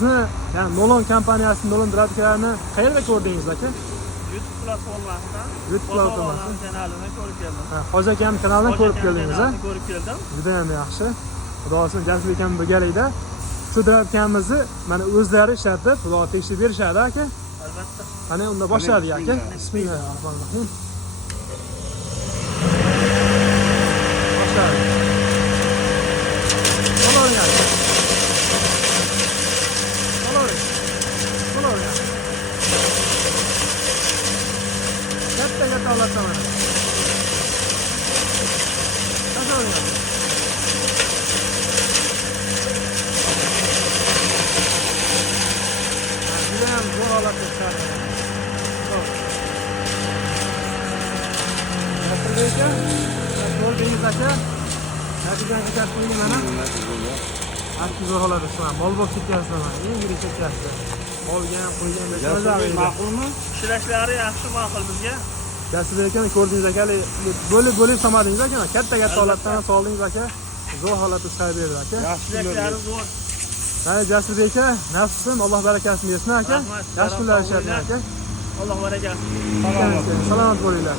Yani Nolon kompaniyasi Nolon Dradkalarni qayerda ko'rdingiz aka? YouTube platformasidan. YouTube platformasi. Kanalidan ko'rib keldim. Hoji akamning kanalidan ko'rib keldingiz, ha? Ko'rib keldim. Juda ham yaxshi. Xudo olsin, Jasur akam birgalikda shu Dradkamizni mana o'zlari ishlatib, xudo tekshirib berishadi aka. Albatta. Qani unda boshladik aka. Bismillahirrohmanirrohim. Boshladik. Qo'llaring aka. Qo'llaring. Katta olatdan mana. Qo'llaring. Judayam zo'r holatda chiqadi. Aka, ko'rdingiz aka. Natijaga chiqib mana. Aski zo'r holatda chiqadi. Mol bo'lib ketyapti mana. Eng yirik ketyapti. Olgan, qo'ygan ma'qulmi? Ishlashlari yaxshi, ma'qul bizga. Jasur akani ko'rdingiz aka, bo'lib solmadingiz aka. Katta holatdan soldingiz aka. Zo'r holatda chiqarib berdi aka. Ishlashlari zo'r. Mana Jasur aka, nafsim Alloh barakasini bersin aka. Yaxshi kunlar ishlating aka. Alloh barakasi. Salomat bo'linglar.